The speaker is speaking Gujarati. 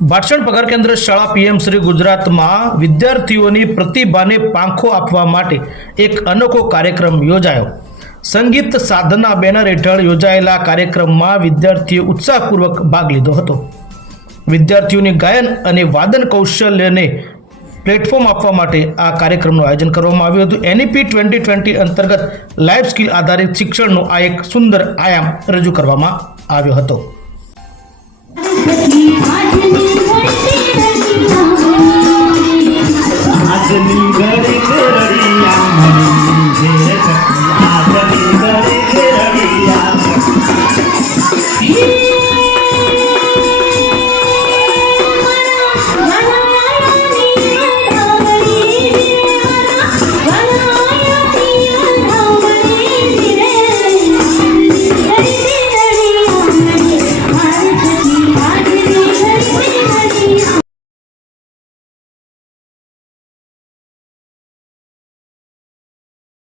ભાષણ પગાર કેન્દ્ર શાળા પીએમ શ્રી ગુજરાતમાં વિદ્યાર્થીઓની પ્રતિભાને પાંખો આપવા માટે એક અનોખો કાર્યક્રમ યોજાયો। સંગીત સાધના બેનર હેઠળ યોજાયેલા કાર્યક્રમમાં વિદ્યાર્થીઓ ઉત્સાહપૂર્વક ભાગ લીધો હતો। વિદ્યાર્થીઓની ગાયન અને વાદન કૌશલ્યને પ્લેટફોર્મ આપવા માટે આ કાર્યક્રમનું આયોજન કરવામાં આવ્યું હતું। એનઈપી 2020 અંતર્ગત લાઈફ સ્કિલ આધારિત શિક્ષણનો આ એક સુંદર આયામ રજૂ કરવામાં આવ્યો હતો। આજની ઘડી